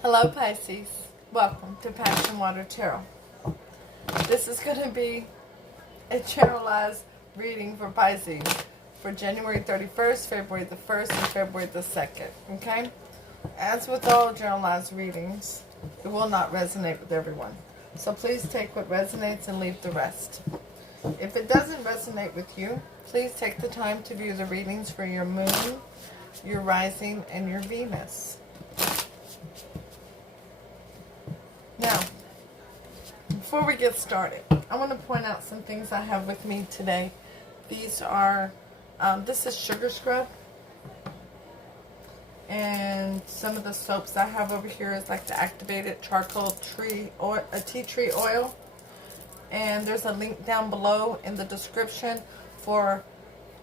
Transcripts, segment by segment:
Hello Pisces, welcome to PassionWater Tarot. This is going to be a generalized reading for Pisces for January 31st, February the 1st, and February the 2nd, okay? As with all generalized readings, it will not resonate with everyone. So please take what resonates and leave the rest. If it doesn't resonate with you, please take the time to view the readings for your moon, your rising, and your Venus. Now, before we get started, I want to point out some things I have with me today. These are, this is sugar scrub, and some of the soaps I have over here is like the activated charcoal tree oil, tea tree oil. And there's a link down below in the description for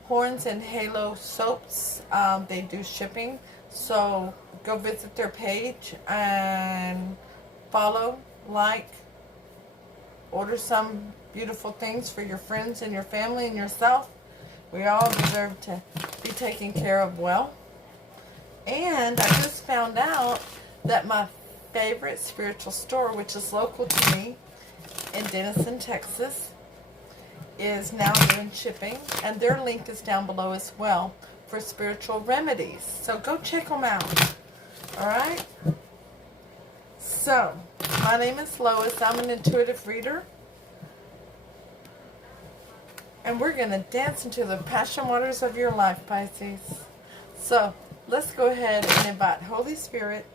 Horns and Halo soaps. They do shipping, so go visit their page and follow, like, order some beautiful things for your friends and your family and yourself. We all deserve to be taken care of well. And I just found out that my favorite spiritual store, which is local to me in Denison, Texas, is now doing shipping, and their link is down below as well for spiritual remedies. So go check them out. Alright? So, my name is Lois. I'm an intuitive reader. And we're going to dance into the passion waters of your life, Pisces. So, let's go ahead and invite Holy Spirit,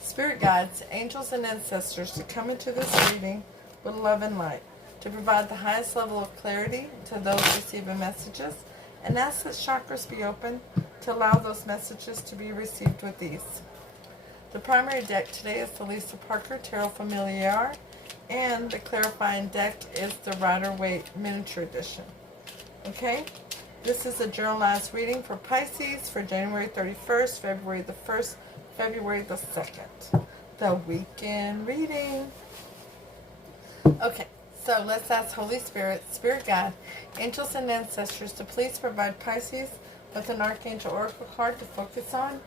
Spirit guides, angels, and ancestors to come into this reading with love and light, to provide the highest level of clarity to those receiving messages, and ask that chakras be open to allow those messages to be received with ease. The primary deck today is the Lisa Parker Tarot Familiar, and the clarifying deck is the Rider-Waite Miniature Edition. Okay? This is a generalized reading for Pisces for January 31st, February the 1st, February the 2nd. The weekend reading. Okay, so let's ask Holy Spirit, Spirit Guide, angels, and ancestors to please provide Pisces with an Archangel Oracle card to focus on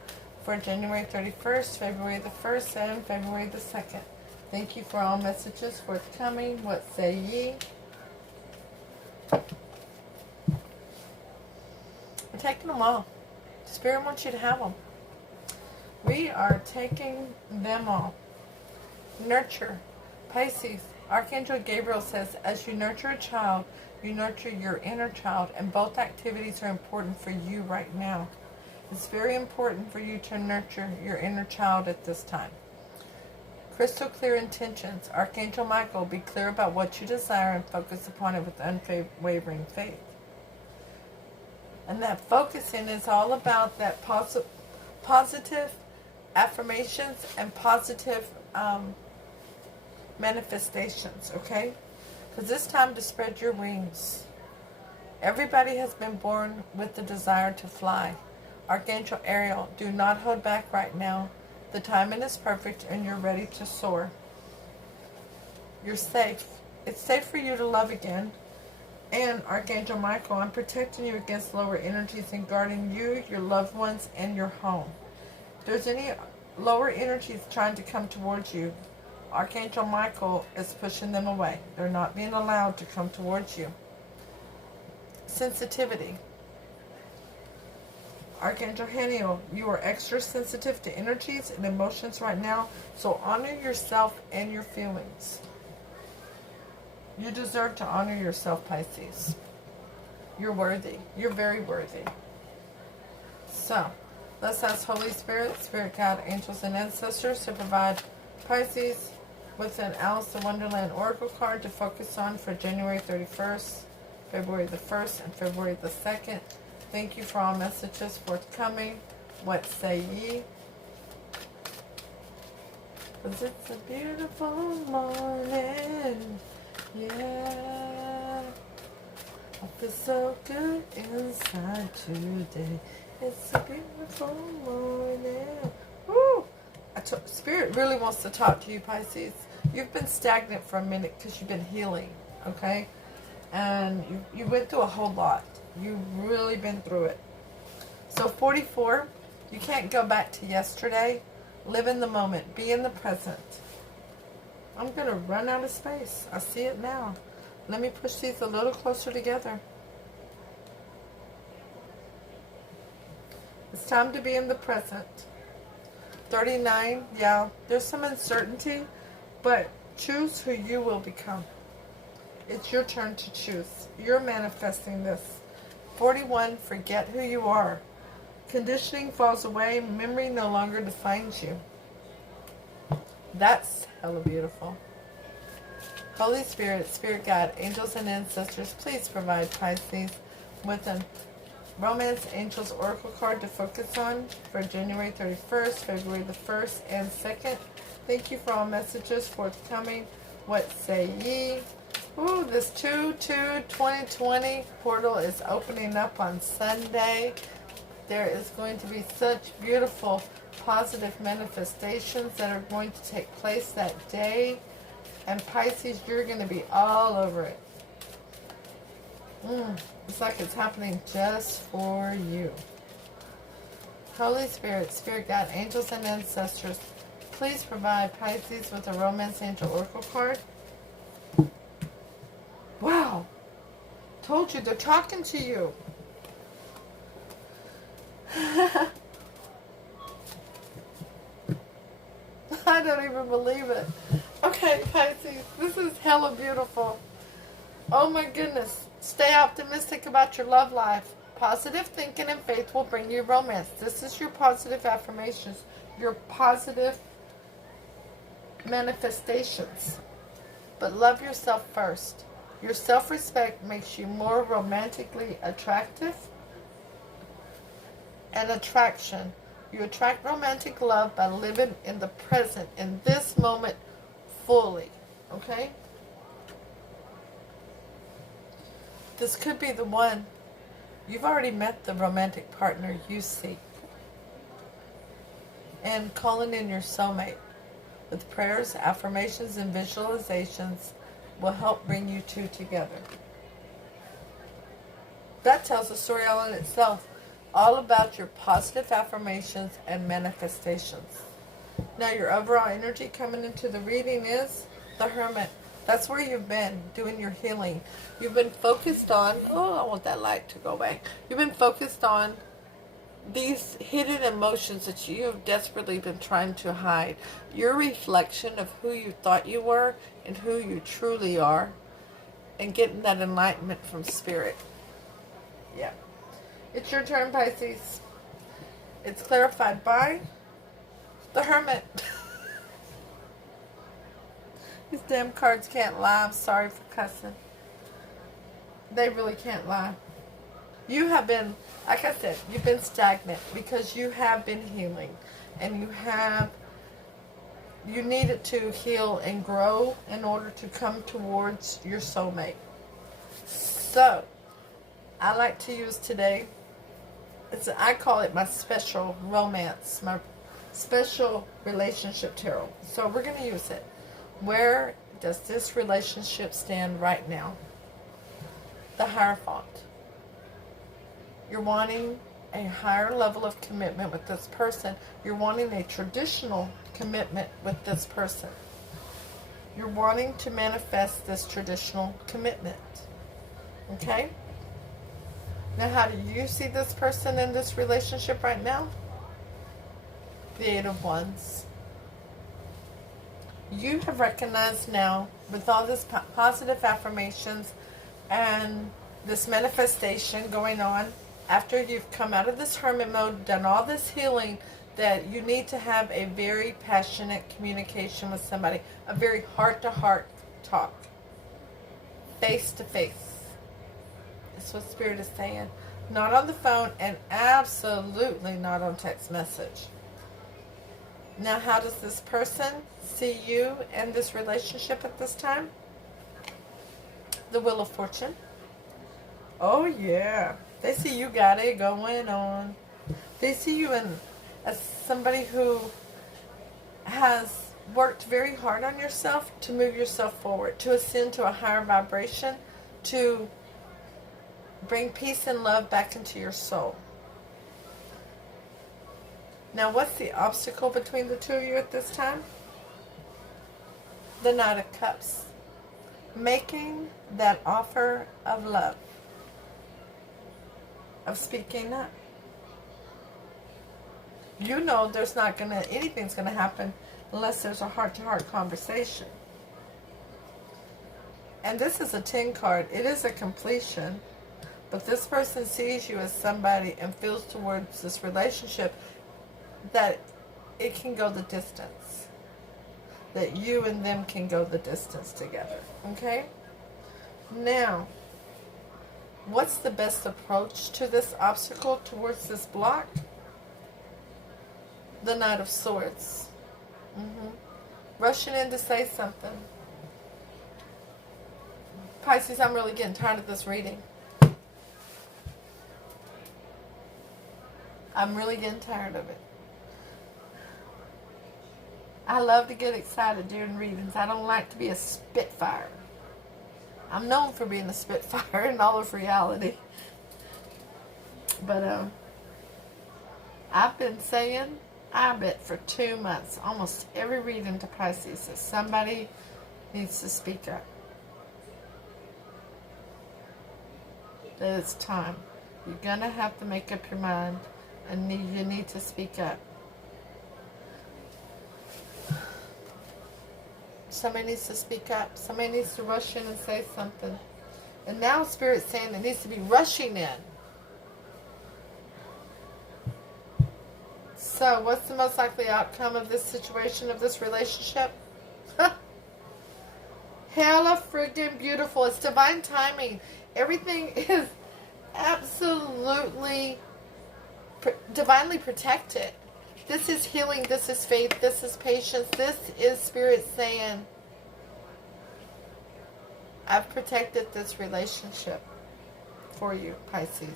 for January 31st, February the 1st, and February the 2nd. Thank you for all messages forthcoming. What say ye? We're taking them all. Spirit wants you to have them. We are taking them all. Nurture. Pisces. Archangel Gabriel says, as you nurture a child, you nurture your inner child, and both activities are important for you right now. It's very important for you to nurture your inner child at this time. Crystal clear intentions. Archangel Michael, be clear about what you desire and focus upon it with unwavering faith. And that focusing is all about that positive affirmations and positive manifestations, okay? Because it's time to spread your wings. Everybody has been born with the desire to fly. Archangel Ariel, do not hold back right now. The timing is perfect and you're ready to soar. You're safe. It's safe for you to love again. And Archangel Michael, I'm protecting you against lower energies and guarding you, your loved ones, and your home. If there's any lower energies trying to come towards you, Archangel Michael is pushing them away. They're not being allowed to come towards you. Sensitivity. Archangel Haniel, you are extra sensitive to energies and emotions right now, so honor yourself and your feelings. You deserve to honor yourself, Pisces. You're worthy. You're very worthy. So, let's ask Holy Spirit, Spirit Guide, angels, and ancestors to provide Pisces with an Alice in Wonderland Oracle card to focus on for January 31st, February the 1st, and February the 2nd. Thank you for all messages forthcoming. What say ye? Because it's a beautiful morning. Yeah. I feel so good inside today. It's a beautiful morning. Woo! Spirit really wants to talk to you, Pisces. You've been stagnant for a minute because you've been healing, okay? And you went through a whole lot. You've really been through it. So 44, you can't go back to yesterday, Live in the moment. Be in the present. I'm going to run out of space. I see it now. Let me push these a little closer together. It's time to be in the present. 39, yeah, there's some uncertainty, but choose who you will become. It's your turn to choose. You're manifesting this. 41, forget who you are. Conditioning falls away. Memory no longer defines you. That's hella beautiful. Holy Spirit, Spirit God, angels and ancestors, please provide Pisces with a Romance Angels Oracle card to focus on for January 31st, February the 1st, and 2nd. Thank you for all messages forthcoming. What say ye? Ooh, this 2/2/2020 portal is opening up on Sunday. There is going to be such beautiful positive manifestations that are going to take place that day. And Pisces, you're going to be all over it. It's like it's happening just for you. Holy Spirit, Spirit God, angels and ancestors, please provide Pisces with a Romance Angel Oracle card. Wow. Told you, they're talking to you. I don't even believe it. Okay, Pisces, this is hella beautiful. Oh my goodness. Stay optimistic about your love life. Positive thinking and faith will bring you romance. This is your positive affirmations, your positive manifestations. But love yourself first. Your self-respect makes you more romantically attractive. And attraction. You attract romantic love by living in the present, in this moment, fully. Okay? This could be the one. You've already met the romantic partner you seek. And calling in your soulmate with prayers, affirmations, and visualizations will help bring you two together. That tells a story all in itself. All about your positive affirmations and manifestations. Now your overall energy coming into the reading is the Hermit. That's where you've been doing your healing. You've been focused on, oh, I want that light to go away. You've been focused on these hidden emotions that you have desperately been trying to hide. Your reflection of who you thought you were and who you truly are. And getting that enlightenment from Spirit. Yeah. It's your turn, Pisces. It's clarified by the Hermit. These damn cards can't lie. I'm sorry for cussing. They really can't lie. You have been, like I said, you've been stagnant because you have been healing. And you needed to heal and grow in order to come towards your soulmate. So, I like to use today, I call it my special romance, my special relationship tarot. So we're going to use it. Where does this relationship stand right now? The Hierophant. You're wanting a higher level of commitment with this person. You're wanting a traditional commitment with this person. You're wanting to manifest this traditional commitment. Okay? Now, how do you see this person in this relationship right now? The Eight of Wands. You have recognized now, with all this positive affirmations and this manifestation going on, after you've come out of this hermit mode, done all this healing, that you need to have a very passionate communication with somebody, a very heart-to-heart talk, face-to-face. That's what Spirit is saying. Not on the phone, and absolutely not on text message. Now, how does this person see you and this relationship at this time? The Wheel of Fortune. Oh, yeah. They see you got it going on. They see you as somebody who has worked very hard on yourself to move yourself forward, to ascend to a higher vibration, to bring peace and love back into your soul. Now, what's the obstacle between the two of you at this time? The Knight of Cups. Making that offer of love. Of speaking up. You know there's not anything's gonna happen unless there's a heart-to-heart conversation. And this is a 10 card. It is a completion. But this person sees you as somebody and feels towards this relationship that it can go the distance. That you and them can go the distance together. Okay? Now, what's the best approach to this obstacle, towards this block? The Knight of Swords. Rushing in to say something. Pisces, I'm really getting tired of this reading. I'm really getting tired of it. I love to get excited during readings. I don't like to be a spitfire. I'm known for being a spitfire in all of reality. But I've been saying, I bet for 2 months, almost every reading to Pisces, that somebody needs to speak up. That it's time. You're going to have to make up your mind, and you need to speak up. Somebody needs to speak up. Somebody needs to rush in and say something. And now Spirit's saying it needs to be rushing in. So, what's the most likely outcome of this situation, of this relationship? Hella friggin' beautiful. It's divine timing. Everything is absolutely divinely protected. This is healing. This is faith. This is patience. This is Spirit saying, I've protected this relationship for you, Pisces.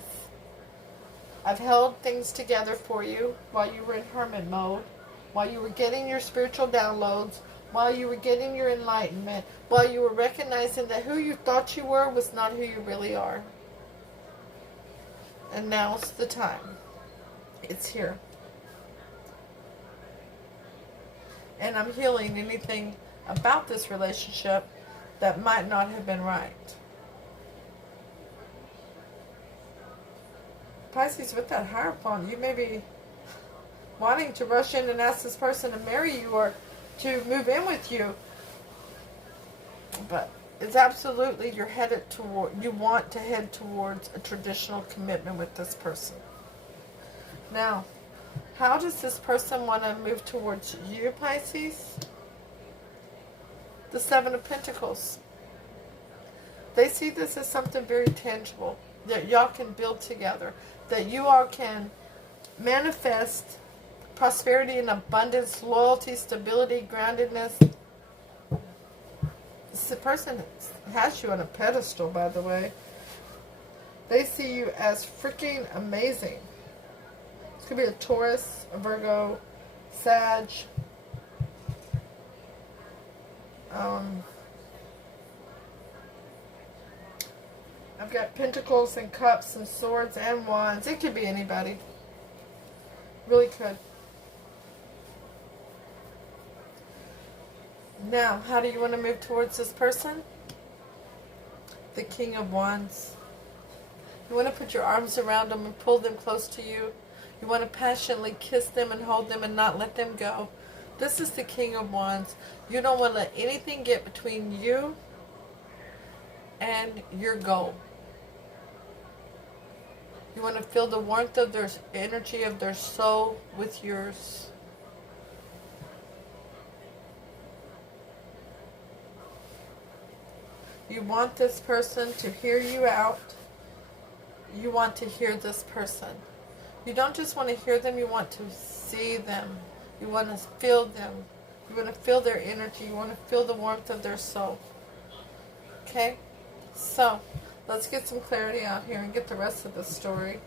I've held things together for you while you were in hermit mode, while you were getting your spiritual downloads, while you were getting your enlightenment, while you were recognizing that who you thought you were was not who you really are. And now's the time. It's here. And I'm healing anything about this relationship that might not have been right. Pisces, with that Hierophant, you may be wanting to rush in and ask this person to marry you or to move in with you. But it's absolutely, you want to head towards a traditional commitment with this person. Now, how does this person want to move towards you, Pisces? The Seven of Pentacles. They see this as something very tangible that y'all can build together, that you all can manifest prosperity and abundance, loyalty, stability, groundedness. This person has you on a pedestal, by the way. They see you as freaking amazing. This could be a Taurus, a Virgo, Sag. I've got Pentacles and Cups and Swords and Wands. It could be anybody. Really could. Now, how do you want to move towards this person? The King of Wands. You want to put your arms around them and pull them close to you. You want to passionately kiss them and hold them and not let them go. This is the King of Wands. You don't want to let anything get between you and your goal. You want to feel the warmth of their energy, of their soul with yours. You want this person to hear you out. You want to hear this person. You don't just want to hear them, you want to see them. You want to feel them. You want to feel their energy. You want to feel the warmth of their soul. Okay? So, let's get some clarity out here and get the rest of the story.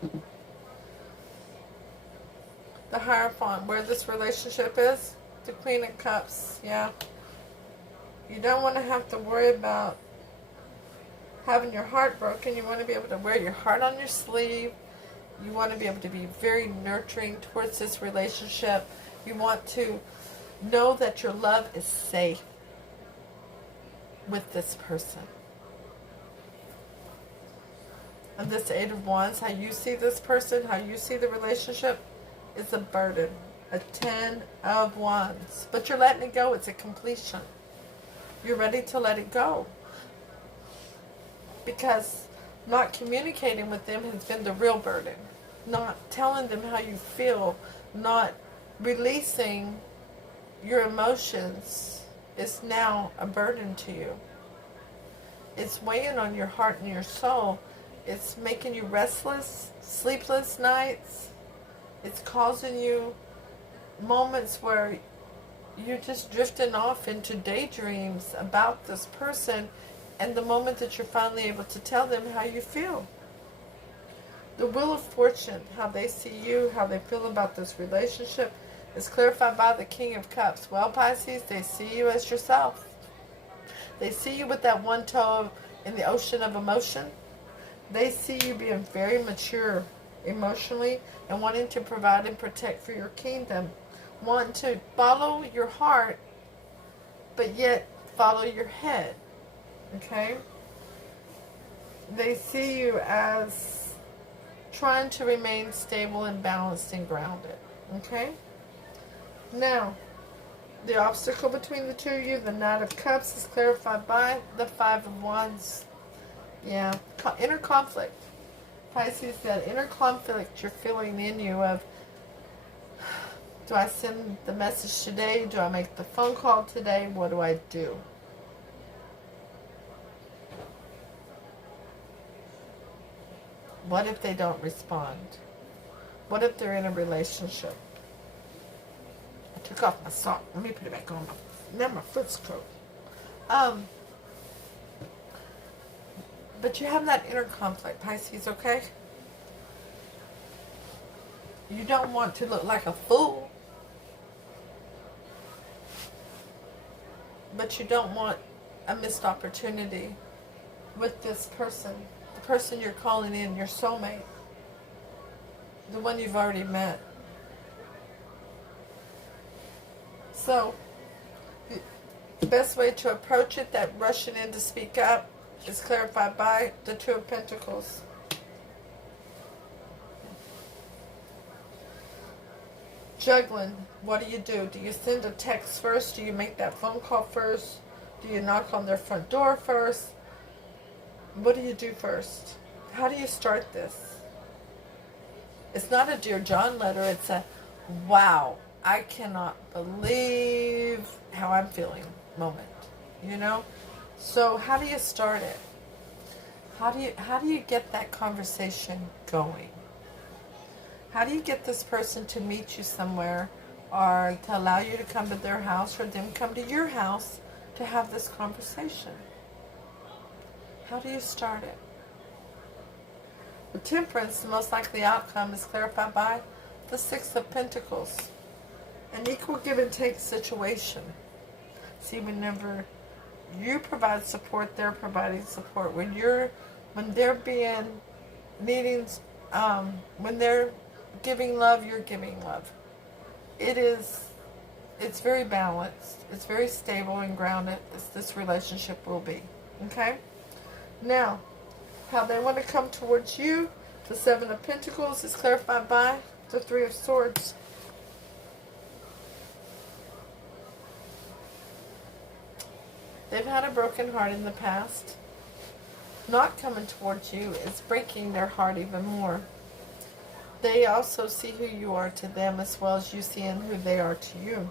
The Hierophant, where this relationship is, the Queen of Cups, yeah. You don't want to have to worry about having your heart broken. You want to be able to wear your heart on your sleeve. You want to be able to be very nurturing towards this relationship. You want to know that your love is safe with this person. And this Eight of Wands, how you see this person, how you see the relationship, is a burden. A Ten of Wands. But you're letting it go. It's a completion. You're ready to let it go. Because not communicating with them has been the real burden. Not telling them how you feel, not releasing your emotions is now a burden to you. It's weighing on your heart and your soul. It's making you restless, sleepless nights. It's causing you moments where you're just drifting off into daydreams about this person, and the moment that you're finally able to tell them how you feel. The Wheel of Fortune, how they see you, how they feel about this relationship, is clarified by the King of Cups. Well, Pisces, they see you as yourself. They see you with that one toe in the ocean of emotion. They see you being very mature emotionally and wanting to provide and protect for your kingdom. Wanting to follow your heart, but yet follow your head. Okay? They see you as trying to remain stable and balanced and grounded. Okay? Now, the obstacle between the two of you, the Knight of Cups, is clarified by the Five of Wands. Yeah, inner conflict. Pisces, that inner conflict you're feeling in you of, do I send the message today? Do I make the phone call today? What do I do? What if they don't respond? What if they're in a relationship? I took off my sock. Let me put it back on. Now my foot's cold. But you have that inner conflict, Pisces, okay? You don't want to look like a fool. But you don't want a missed opportunity with this person. The person you're calling in, your soulmate. The one you've already met. So, the best way to approach it, that rushing in to speak up, is clarified by the Two of Pentacles. Juggling. What do? Do you send a text first? Do you make that phone call first? Do you knock on their front door first? What do you do first? How do you start this? It's not a Dear John letter. It's a, wow, I cannot believe how I'm feeling moment. You know? So how do you start it? How do you get that conversation going? How do you get this person to meet you somewhere, or to allow you to come to their house, or them come to your house to have this conversation? How do you start it? The Temperance, the most likely outcome, is clarified by the Six of Pentacles. An equal give and take situation. See, whenever you provide support, they're providing support. When they're being needing, when they're giving love, you're giving love. It's very balanced. It's very stable and grounded, as this relationship will be. Okay? Now, how they want to come towards you, the Seven of Pentacles, is clarified by the Three of Swords. They've had a broken heart in the past. Not coming towards you is breaking their heart even more. They also see who you are to them as well as you seeing who they are to you.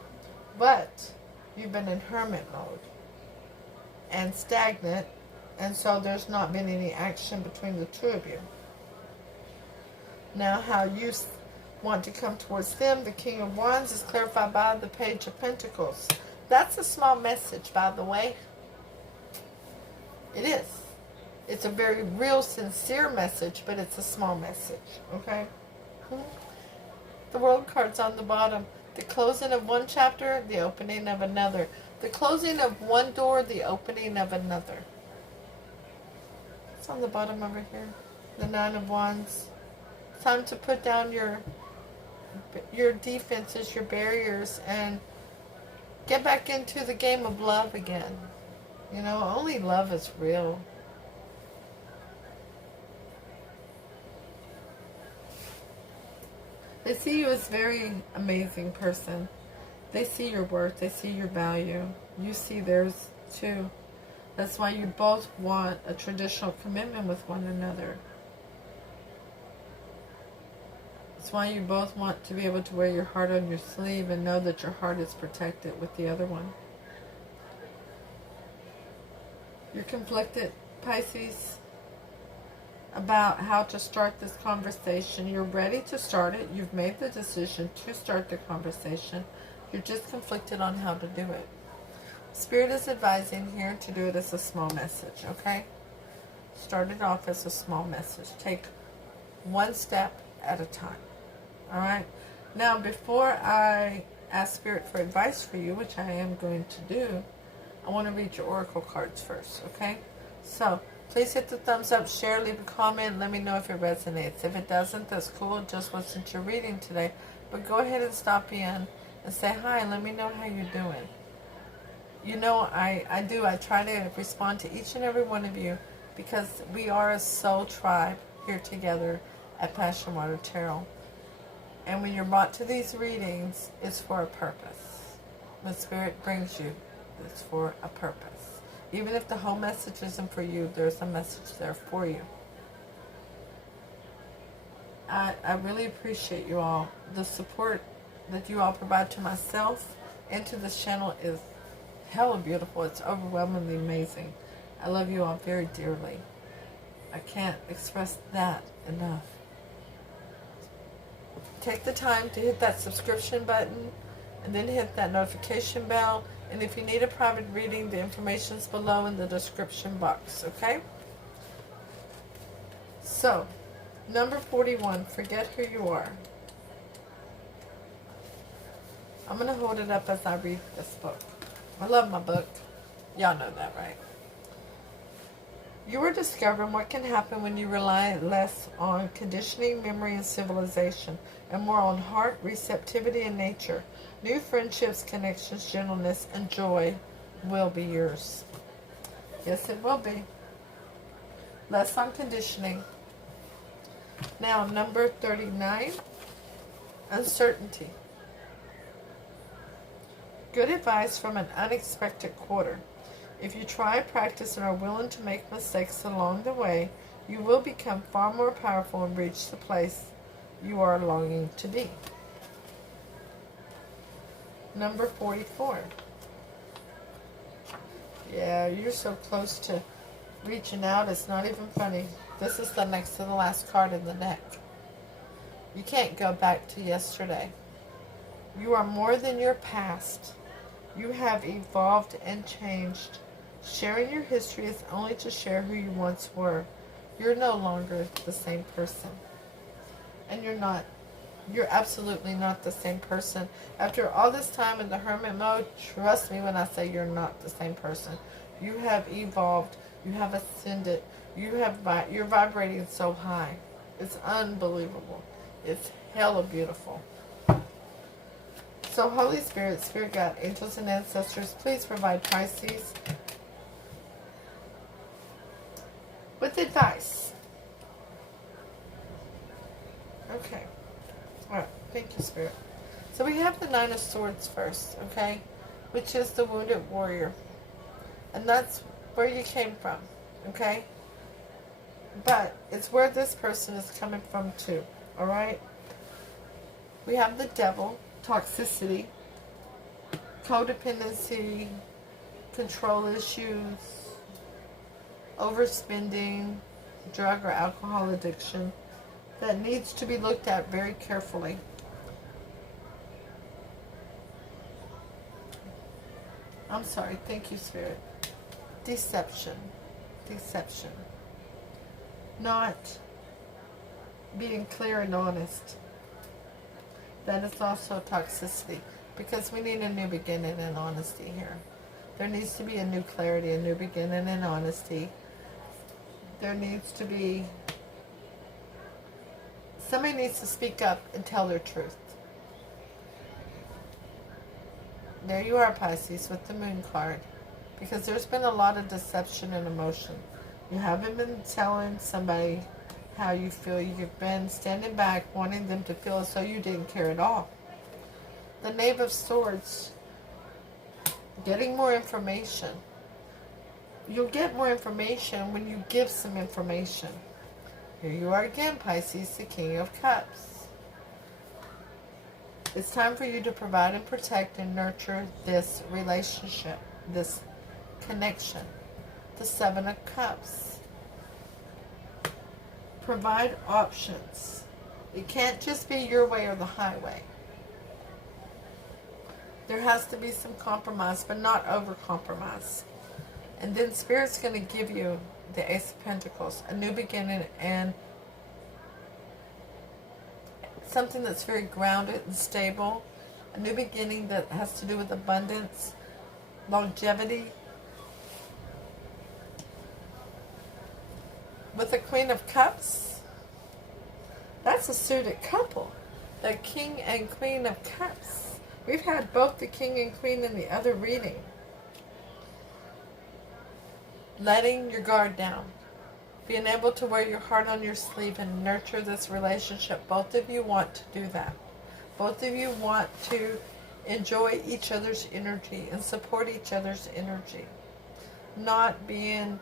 But you've been in hermit mode and stagnant, and so there's not been any action between the two of you. Now, how you want to come towards them, the King of Wands, is clarified by the Page of Pentacles. That's a small message, by the way. It is. It's a very real, sincere message, but it's a small message, okay? The World card's on the bottom. The closing of one chapter, the opening of another. The closing of one door, the opening of another. It's on the bottom over here. The Nine of Wands. It's time to put down your defenses, your barriers, and get back into the game of love again. You know, only love is real. They see you as a very amazing person. They see your worth. They see your value. You see theirs too. That's why you both want a traditional commitment with one another. That's why you both want to be able to wear your heart on your sleeve and know that your heart is protected with the other one. You're conflicted, Pisces, about how to start this conversation. You're ready to start it. You've made the decision to start the conversation. You're just conflicted on how to do it. Spirit is advising here to do it as a small message, okay? Start it off as a small message. Take one step at a time, all right? Now, before I ask Spirit for advice for you, which I am going to do, I want to read your oracle cards first, okay? So, please hit the thumbs up, share, leave a comment, let me know if it resonates. If it doesn't, that's cool. It just wasn't your reading today. But go ahead and stop in and say hi and let me know how you're doing. You know, I do. I try to respond to each and every one of you because we are a soul tribe here together at PassionWater Tarot. And when you're brought to these readings, it's for a purpose. When Spirit brings you, it's for a purpose. Even if the whole message isn't for you, there's a message there for you. I really appreciate you all. The support that you all provide to myself and to this channel is hella beautiful. It's overwhelmingly amazing. I love you all very dearly. I can't express that enough. Take the time to hit that subscription button and then hit that notification bell. And if you need a private reading, the information's below in the description box, okay? So, number 41, forget who you are. I'm going to hold it up as I read this book. I love my book. Y'all know that, right? You are discovering what can happen when you rely less on conditioning, memory, and civilization, and more on heart, receptivity, and nature. New friendships, connections, gentleness, and joy will be yours. Yes, it will be. Less on conditioning. Now, number 39, uncertainty. Good advice from an unexpected quarter. If you try, practice, and are willing to make mistakes along the way, you will become far more powerful and reach the place you are longing to be. Number 44. Yeah, you're so close to reaching out, it's not even funny. This is the next to the last card in the deck. You can't go back to yesterday. You are more than your past. You have evolved and changed. Sharing your history is only to share who you once were. You're no longer the same person. And you're absolutely not the same person. After all this time in the hermit mode, trust me when I say you're not the same person. You have evolved. You have ascended. You're vibrating so high. It's unbelievable. It's hella beautiful. So Holy Spirit, Spirit God, angels and ancestors, please provide Pisces with advice. Okay. Alright, thank you, Spirit. So we have the Nine of Swords first, okay? Which is the wounded warrior. And that's where you came from, okay? But it's where this person is coming from too, alright? We have the Devil, toxicity, codependency, control issues, overspending, drug or alcohol addiction that needs to be looked at very carefully. I'm sorry, thank you, Spirit. Deception. Deception. Not being clear and honest. That is also toxicity, because we need a new beginning and honesty here. There needs to be a new clarity, a new beginning and honesty. There needs to be Somebody needs to speak up and tell their truth. There you are, Pisces, with the Moon card. Because there's been a lot of deception and emotion. You haven't been telling somebody how you feel. You've been standing back, wanting them to feel as though you didn't care at all. The Knave of Swords, getting more information. You'll get more information when you give some information. Here you are again, Pisces, the King of Cups. It's time for you to provide and protect and nurture this relationship, this connection. The Seven of Cups. Provide options. It can't just be your way or the highway. There has to be some compromise, but not over-compromise. And then Spirit's going to give you the Ace of Pentacles, a new beginning, and something that's very grounded and stable. A new beginning that has to do with abundance, longevity. With the Queen of Cups, that's a suited couple. The King and Queen of Cups. We've had both the King and Queen in the other reading. Letting your guard down. Being able to wear your heart on your sleeve and nurture this relationship. Both of you want to do that. Both of you want to enjoy each other's energy and support each other's energy. Not being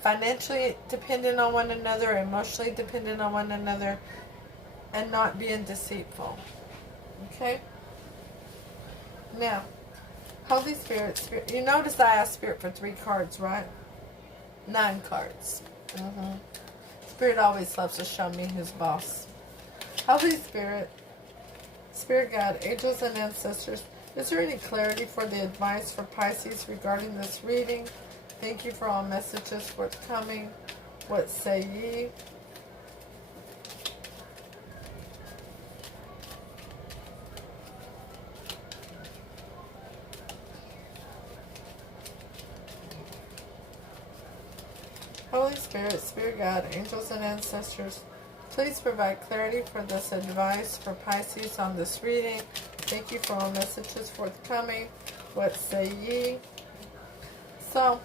financially dependent on one another, emotionally dependent on one another, and not being deceitful. Okay? Now, Holy Spirit, Spirit. You notice I asked Spirit for 3 cards, right? 9 cards. Spirit always loves to show me his boss. Holy Spirit, Spirit God, angels and ancestors, is there any clarity for the advice for Pisces regarding this reading? Thank you for all messages forthcoming. What say ye? Holy Spirit, Spirit God, angels and ancestors, please provide clarity for this advice for Pisces on this reading. Thank you for all messages forthcoming. What say ye? So,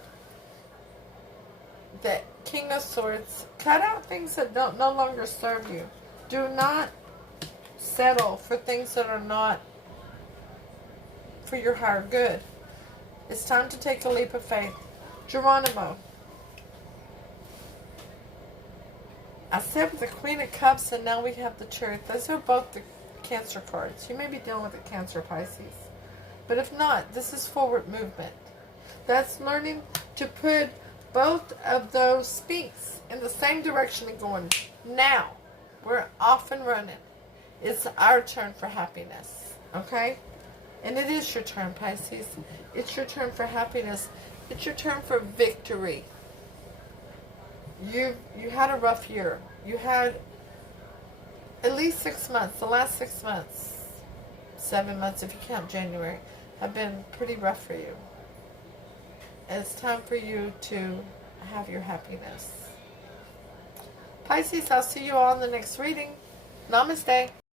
the King of Swords, cut out things that no longer serve you. Do not settle for things that are not for your higher good. It's time to take a leap of faith. Geronimo. I said with the Queen of Cups, and now we have the Chariot. Those are both the Cancer cards. You may be dealing with a Cancer, Pisces. But if not, this is forward movement. That's learning to put both of those speaks in the same direction and going, now. We're off and running. It's our turn for happiness. Okay? And it is your turn, Pisces. It's your turn for happiness. It's your turn for victory. You had a rough year. You had at least 6 months. The last 6 months, 7 months if you count January, have been pretty rough for you. And it's time for you to have your happiness. Pisces, I'll see you all in the next reading. Namaste.